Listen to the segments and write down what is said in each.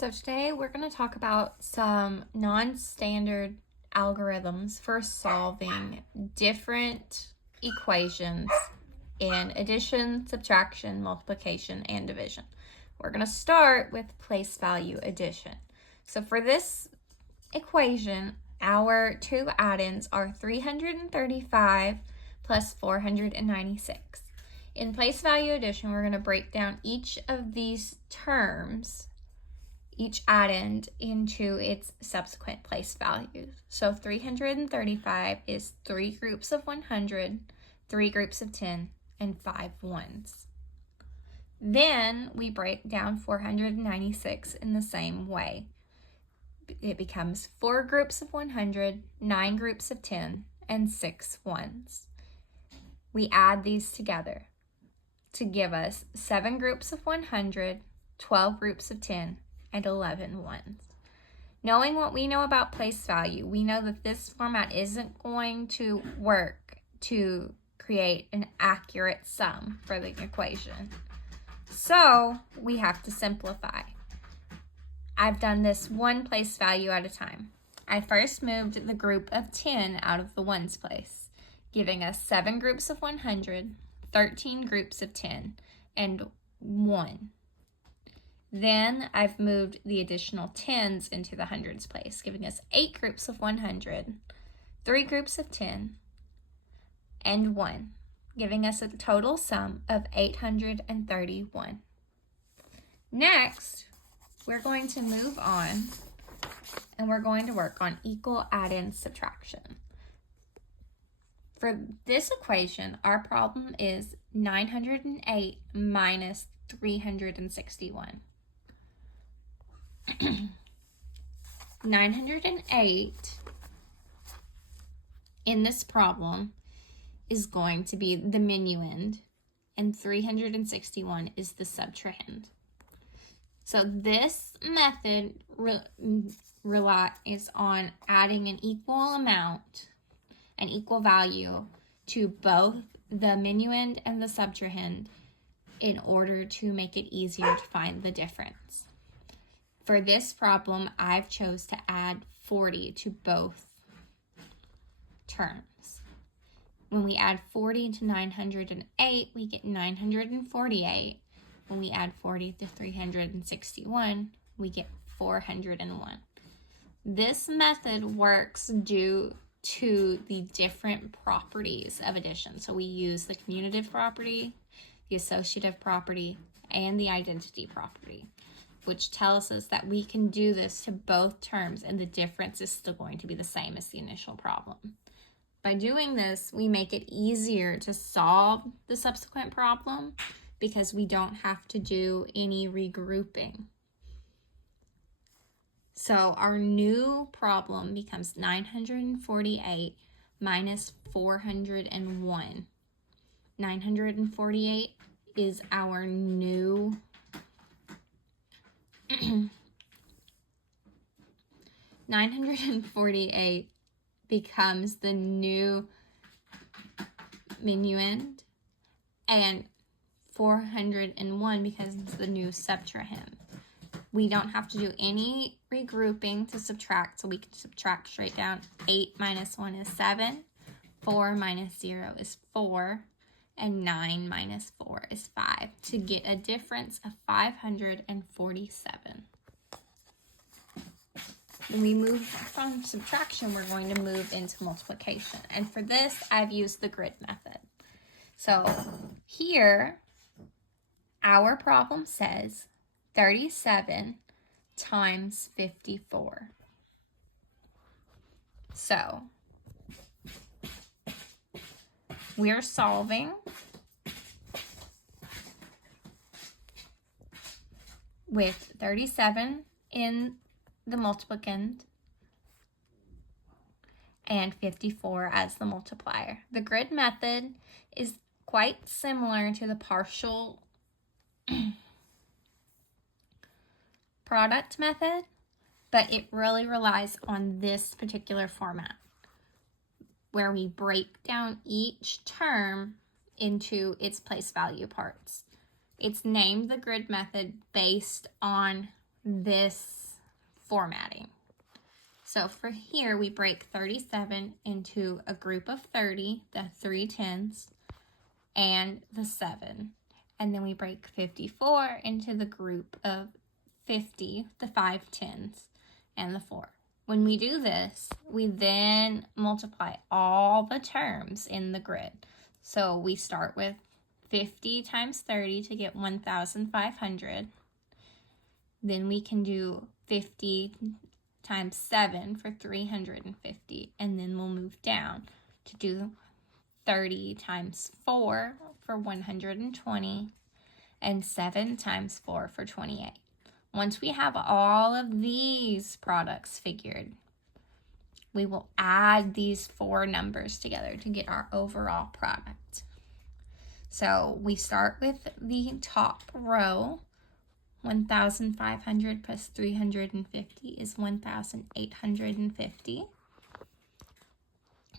So today we're going to talk about some non-standard algorithms for solving different equations in addition, subtraction, multiplication, and division. We're going to start with place value addition. So for this equation, our two addends are 335 plus 496. In place value addition, we're going to break down each of these terms, each addend, into its subsequent place values. So 335 is 3 groups of 100, 3 groups of 10, and 5 ones. Then we break down 496 in the same way. It becomes 4 groups of 100, 9 groups of 10, and 6 ones. We add these together to give us 7 groups of 100, 12 groups of 10, and 11 ones. Knowing what we know about place value, we know that this format isn't going to work to create an accurate sum for the equation. So we have to simplify. I've done this one place value at a time. I first moved the group of 10 out of the ones place, giving us 7 groups of 100, 13 groups of 10, and 1. Then I've moved the additional tens into the hundreds place, giving us 8 groups of 100, 3 groups of 10, and 1, giving us a total sum of 831. Next, we're going to move on and we're going to work on equal addend subtraction. For this equation, our problem is 908 minus 361. 908 in this problem is going to be the minuend, and 361 is the subtrahend. So this method relies on adding an equal amount, an equal value to both the minuend and the subtrahend in order to make it easier to find the difference. For this problem, I've chose to add 40 to both terms. When we add 40 to 908, we get 948. When we add 40 to 361, we get 401. This method works due to the different properties of addition. So we use the commutative property, the associative property, and the identity property, which tells us that we can do this to both terms and the difference is still going to be the same as the initial problem. By doing this, we make it easier to solve the subsequent problem because we don't have to do any regrouping. So our new problem becomes 948 minus 401. 948 is our new 948 becomes the new minuend, and 401 becomes the new subtrahend. We don't have to do any regrouping to subtract, so we can subtract straight down. 8 minus 1 is 7, 4 minus 0 is 4, and 9 minus 4 is 5 to get a difference of 547. When we move from subtraction, we're going to move into multiplication. And for this, I've used the grid method. So here, our problem says 37 times 54. So we're solving with 37 in the multiplicand and 54 as the multiplier. The grid method is quite similar to the partial product method, but it really relies on this particular format where we break down each term into its place value parts. It's named the grid method based on this formatting. So for here, we break 37 into a group of 30, the 3 tens, and the 7. And then we break 54 into the group of 50, the 5 tens, and the 4. When we do this, we then multiply all the terms in the grid. So we start with 50 times 30 to get 1,500. Then we can do 50 times 7 for 350, and then we'll move down to do 30 times 4 for 120, and 7 times 4 for 28. Once we have all of these products figured, we will add these 4 numbers together to get our overall product. So we start with the top row. 1,500 plus 350 is 1,850.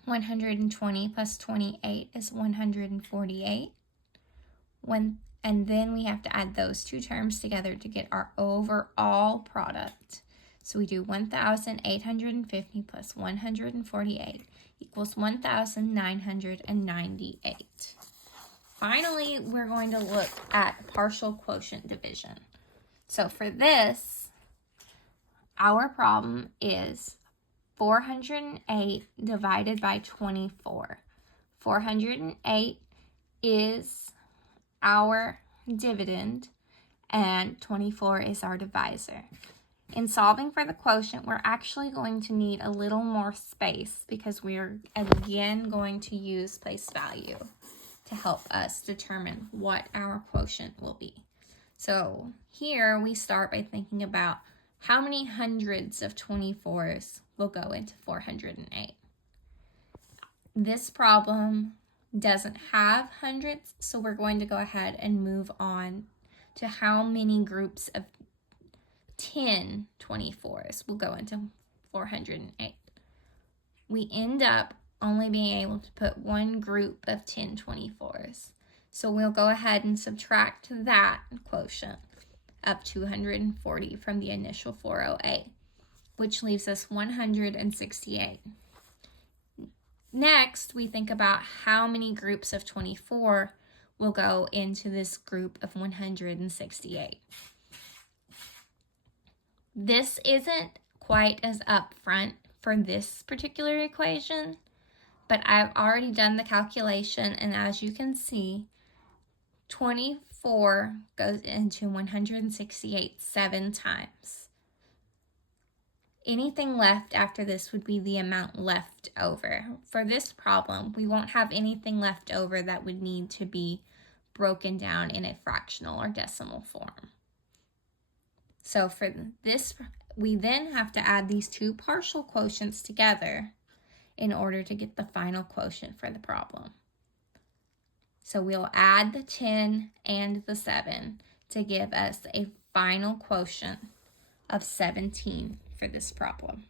120 plus 28 is 148. And then we have to add those 2 terms together to get our overall product. So we do 1,850 plus 148 equals 1,998. Finally, we're going to look at partial quotient division. So for this, our problem is 408 divided by 24. 408 is our dividend, and 24 is our divisor. In solving for the quotient, we're actually going to need a little more space because we're again going to use place value to help us determine what our quotient will be. So here we start by thinking about how many hundreds of 24s will go into 408. This problem doesn't have hundreds, so we're going to go ahead and move on to how many groups of 10 24s will go into 408. We end up only being able to put one group of 10 24s. So we'll go ahead and subtract that quotient of 240 from the initial 408, which leaves us 168. Next, we think about how many groups of 24 will go into this group of 168. This isn't quite as upfront for this particular equation, but I've already done the calculation, and as you can see, 24 goes into 168 7 times. Anything left after this would be the amount left over. For this problem, we won't have anything left over that would need to be broken down in a fractional or decimal form. So for this, we then have to add these 2 partial quotients together in order to get the final quotient for the problem. So we'll add the 10 and the 7 to give us a final quotient of 17 for this problem.